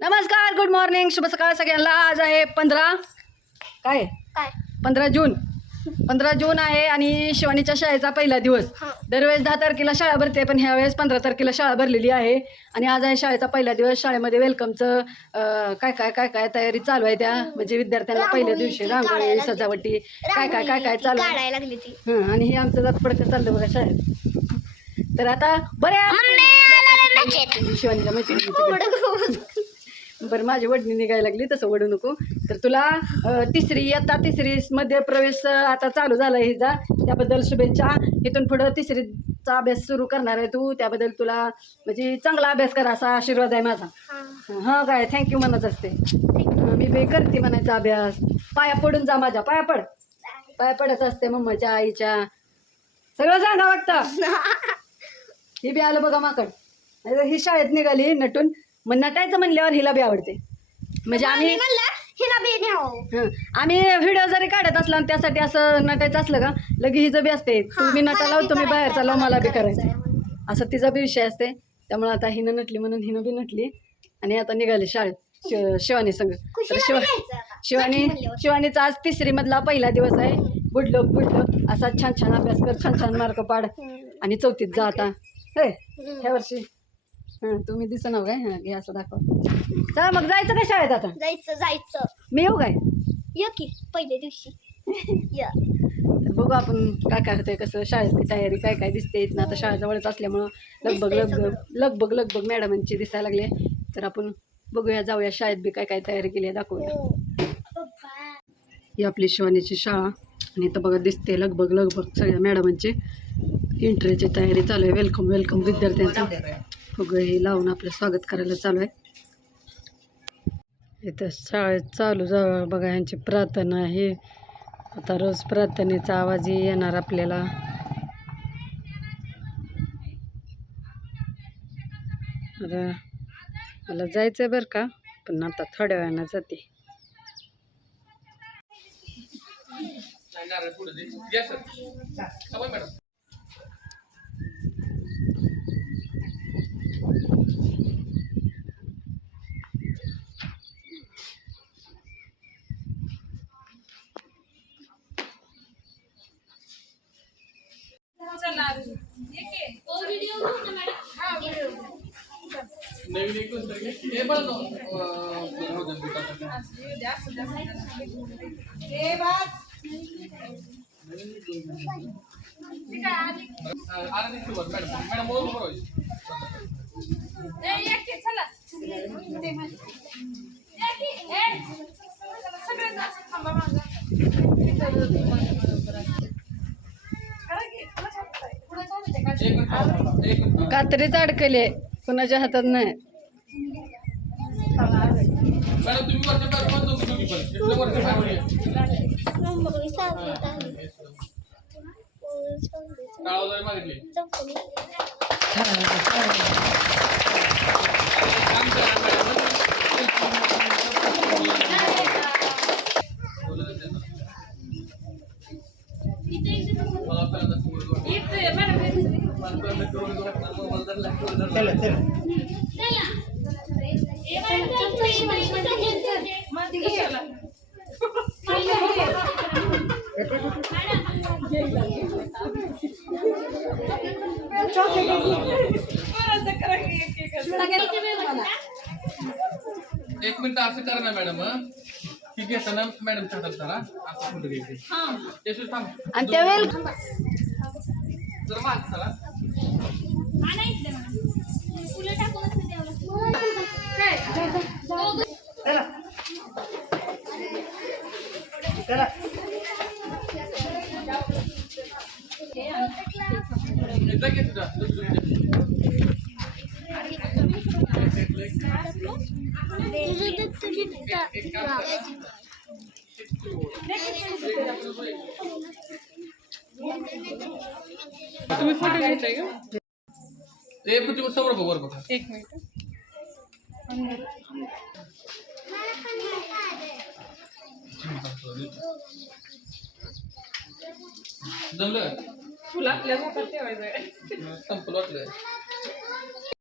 नमस्कार, good morning, शुभ सकाळ सगळ्यांना. आज आहे 15 जून. 15 जून आहे आणि शिवानीच्या शाळेचा पहिला दिवस. दरवेळेस 10 तारखेला शाळा भरते, पण ह्यावेळेस 15 तारखेला शाळा भरलेली आहे. आणि आज आहे शाळेचा पहिला दिवस. शाळेमध्ये वेलकमचं काय काय काय काय तयारी चालू आहे त्या, म्हणजे विद्यार्थ्यांना पहिल्या दिवशी रांगोळी, सजावटी, काय काय काय काय चालू आहे. आणि हे आमचं जात पडकं चाललं बघा शाळेत. तर आता बऱ्या शिवानीच्या मैत्रिणीची बरं, माझी वडणी निघायला लागली, तसं वडू नको. तर तुला तिसरी मध्ये प्रवेश आता चालू झाला हिचा, त्याबद्दल शुभेच्छा. इथून पुढं तिसरीचा अभ्यास सुरू करणार आहे तू, त्याबद्दल तुला म्हणजे चांगला अभ्यास करा असा आशीर्वाद आहे माझा. हां काय थँक्यू म्हणत असते मी, बे करते म्हणायचा अभ्यास. पाया पडून जा, माझ्या पाया पडत असते मम्माच्या, आईच्या, सगळं सांगा वाटतं. ही बी आलं बघा माकड. ही शाळेत निघाली नटून. मग नटायचं म्हणल्यावर हिला बी आवडते. म्हणजे आम्ही व्हिडिओ जरी काढत असला आणि त्यासाठी असं नटायचं असलं का, लगे हिचं बी असते, तुम्ही नटाला तुम्ही बाहेरचा लाव, मला बी करायचं, असं तिचा बी विषय असते. त्यामुळे आता हिनं नटली म्हणून हिनं बी नटली आणि आता निघाली शाळेत शिवानी संग. तर शिवानीचा आज तिसरीमधला पहिला दिवस आहे. गुड असा छान अभ्यास कर, छान मार्क पाड आणि चौथीत जा आता. हे ह्या वर्षी तुम्ही दिसं नाव काय. हे असं दाखव. चला मग जायचं काय शाळेत आता? जायचं मी येऊ काय? या की पहिल्या दिवशी या. तर बघू आपण काय होतंय, कसं शाळेतली तयारी काय काय दिसते. इथनं आता शाळा जवळच असल्यामुळं लगबग मॅडमांची दिसायला लागले. तर आपण बघूया, जाऊया शाळेत बी काय काय तयारी केली आहे दाखवूया. ही आपली शिवानीची शाळा आणि इथं बघा दिसते लगबग सगळ्या मॅडमांची एंट्रीची तयारी चालू आहे. वेलकम विद्यार्थ्यांचं फुगे हे लावून आपलं स्वागत करायला चालू आहे. इथं शाळेत चालू बघा यांची प्रार्थना आहे. आता रोज प्रार्थनेचा आवाजही येणार आपल्याला. आता मला जायचं आहे बरं का, पण आता थोड्या वेळानं जाते. कात्रीच अडकले, कुणाच्या हातात नाही. एक मिनिट असं करा ना मॅडम, ठीक आहे ना मॅडम हातात करा असं कुठे घ्यायचे आणि त्यावेळेला जर माग चला तुम्ही फोटो घ्यायचाय का? समोर बघ, बघा एक मिनिट. जमलं फुल आपल्या हातात ठेवायचं संपलं वाटलं.